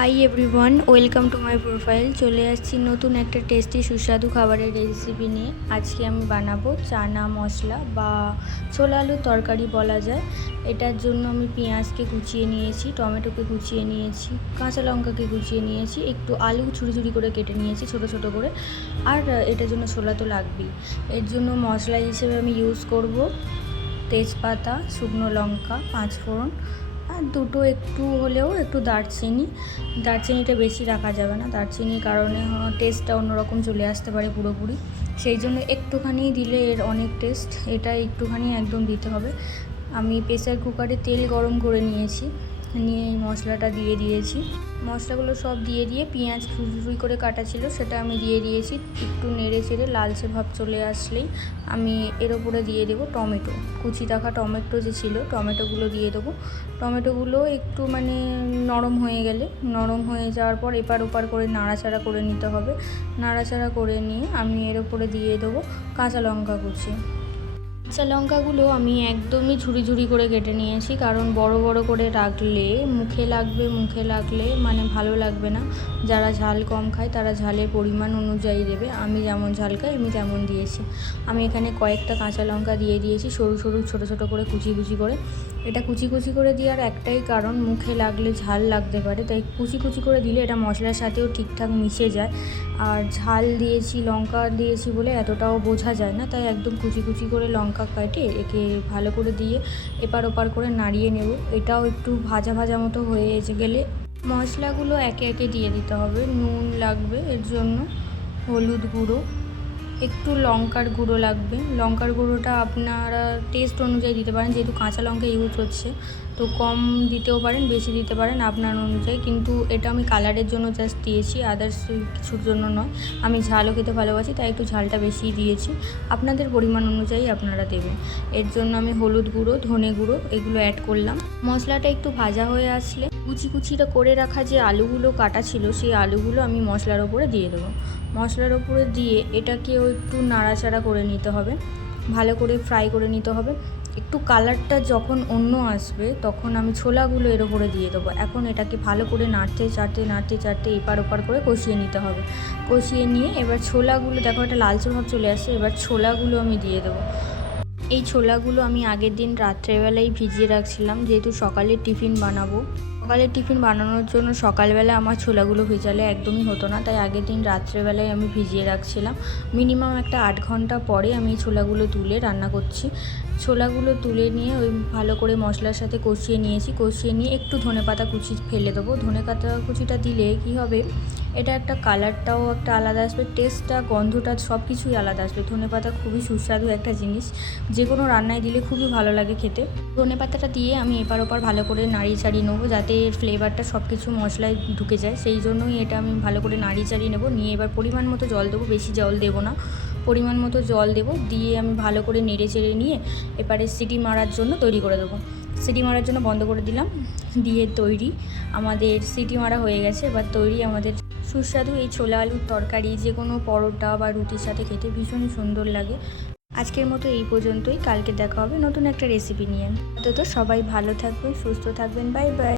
Hi everyone, welcome to my profile. চলে আসছি নতুন একটা টেস্টি সুস্বাদু খাবারের রেসিপি নিয়ে। আজকে আমি বানাবো চানা মশলা বা ছোলা আলুর তরকারি বলা যায়। এটার জন্য আমি পেঁয়াজকে কুচিয়ে নিয়েছি, টমেটোকে কুচিয়ে নিয়েছি, কাঁচা লঙ্কাকে কুচিয়ে নিয়েছি, একটু আলু ছুরি ছুরি করে কেটে নিয়েছি ছোটো ছোটো করে। আর এটার জন্য ছোলা তো লাগবেই। এর জন্য মশলা হিসেবে আমি ইউজ করব তেজপাতা, শুকনো লঙ্কা, 5 ফোড়ন, আর দুটো একটু হলেও একটু দারচিনিটা বেশি রাখা যাবে না, দারচিনির কারণে টেস্টটা অন্যরকম চলে আসতে পারে পুরোপুরি। সেই জন্য একটুখানি দিলে এর অনেক টেস্ট, এটা একটুখানি একদম দিতে হবে। আমি প্রেসার কুকারে তেল গরম করে নিয়েছি, নিয়ে এই মশলাটা দিয়ে দিয়েছি। মশলাগুলো সব দিয়ে পেঁয়াজ কুচি করে কাটা ছিল সেটা আমি দিয়ে দিয়েছি। একটু নেড়ে চেড়ে লালচে ভাব চলে আসলেই আমি এর ওপরে দিয়ে দেবো টমেটো, কুচি রাখা টমেটো যে ছিল টমেটোগুলো দিয়ে দেবো। টমেটোগুলো একটু নরম হয়ে যাওয়ার পর এপার ওপার করে নাড়াচাড়া করে নিতে হবে। নাড়াচাড়া করে নিয়ে আমি এর ওপরে দিয়ে দেবো কাঁচা লঙ্কা কুচি। কাঁচা লঙ্কাগুলো আমি একদমই ঝুরি ঝুরি করে কেটে নিয়েছি, কারণ বড় বড় করে রাখলে মুখে লাগলে ভালো লাগবে না। যারা ঝাল কম খায় তারা ঝালের পরিমাণ অনুযায়ী দেবে। আমি যেমন ঝাল খাই আমি তেমন দিয়েছি। আমি এখানে কয়েকটা কাঁচা লঙ্কা দিয়ে দিয়েছি সরু সরু ছোটো ছোটো করে কুচি করে। এটা কুচি করে দেওয়ার একটাই কারণ, মুখে লাগলে ঝাল লাগতে পারে, তাই কুচি করে দিলে এটা মশলার সাথেও ঠিকঠাক মিশে যায়। আর ঝাল দিয়েছি, লঙ্কা দিয়েছি বলে এতটাও বোঝা যায় না, তাই একদম কুচি করে লঙ্কা কাটে একে ভালো করে দিয়ে এপার ওপার করে নাড়িয়ে নেব। এটাও একটু ভাজা মতো হয়ে গেলে মশলাগুলো একে একে দিয়ে দিতে হবে। নুন লাগবে এর জন্য, হলুদ গুঁড়ো, একটু লঙ্কার গুঁড়ো লাগবে। লঙ্কার গুঁড়োটা আপনারা টেস্ট অনুযায়ী দিতে পারেন, যেহেতু কাঁচা লঙ্কা ইউজ হচ্ছে তো কম দিতেও পারেন, বেশি দিতে পারেন আপনার অনুযায়ী। কিন্তু এটা আমি কালারের জন্য জাস্ট দিয়েছি, আদার্স কিছুর জন্য নয়। আমি ঝালও খেতে ভালোবাসি তাই একটু ঝালটা বেশিই দিয়েছি। আপনাদের পরিমাণ অনুযায়ী আপনারা দেবেন। এর জন্য আমি হলুদ গুঁড়ো, ধনে গুঁড়ো এগুলো অ্যাড করলাম। মশলাটা একটু ভাজা হয়ে আসলে কুচিটা করে রাখা যে আলুগুলো কাটা ছিল সেই আলুগুলো আমি মশলার ওপরে দিয়ে দেবো। মশলার ওপরে দিয়ে এটাকেও একটু নাড়াচাড়া করে নিতে হবে, ভালো করে ফ্রাই করে নিতে হবে। একটু কালারটা যখন অন্য আসবে তখন আমি ছোলাগুলো এর ওপরে দিয়ে দেবো। এখন এটাকে ভালো করে নাড়তে চাড়তে এপার ওপার করে কষিয়ে নিতে হবে। কষিয়ে নিয়ে এবার ছোলাগুলো, দেখো একটা লালচে ভাব চলে আসছে, এবার ছোলাগুলো আমি দিয়ে দেবো। এই ছোলাগুলো আমি আগের দিন রাত্রেবেলায় ভিজিয়ে রাখছিলাম, যেহেতু সকালের টিফিন বানাবো। সকালের টিফিন বানানোর জন্য সকালবেলা আমার ছোলাগুলো ভেজালে একদমই হতো না, তাই আগের দিন রাত্রেবেলায় আমি ভিজিয়ে রাখছিলাম। মিনিমাম একটা 8 ঘন্টা পরে আমি এই ছোলাগুলো তুলে রান্না করছি। ছোলাগুলো তুলে নিয়ে ওই ভালো করে মশলার সাথে কষিয়ে নিয়ে একটু ধনেপাতা কুচি ফেলে দেবো। ধনেপাতা কুচিটা দিলে কি হবে, এটা একটা কালারটাও একটা আলাদা আসবে, টেস্টটা, গন্ধটা সব কিছুই আলাদা আসবে। ধনেপাতা খুবই সুস্বাদু একটা জিনিস, যে কোনো রান্নায় দিলে খুবই ভালো লাগে খেতে। ধনেপাতাটা দিয়ে আমি এপার ওপার ভালো করে নাড়িয়ে চাড়িয়ে নেবো, যাতে ফ্লেভারটা সব কিছু মশলায় ঢুকে যায়। সেই জন্যই এটা আমি ভালো করে নাড়িয়ে চাড়িয়ে নেবো। নিয়ে এবার পরিমাণ মতো জল দেবো, বেশি জল দেবো না, পরিমাণ মতো জল দেবো। দিয়ে আমি ভালো করে নেড়ে চেড়ে নিয়ে এবারে সিটি মারার জন্য তৈরি করে দেবো। সিটি মারার জন্য বন্ধ করে দিলাম, দিয়ে তৈরি আমাদের সিটি মারা হয়ে গেছে। এবার তৈরি আমাদের সুস্বাদু এই ছোলা আলুর তরকারি, যে কোনো পরোটা বা রুটির সাথে খেতে ভীষণই সুন্দর লাগে। আজকের মতো এই পর্যন্তই, কালকে দেখা হবে নতুন একটা রেসিপি নিয়ে। অন্তত সবাই ভালো থাকবেন, সুস্থ থাকবেন, বাই বাই।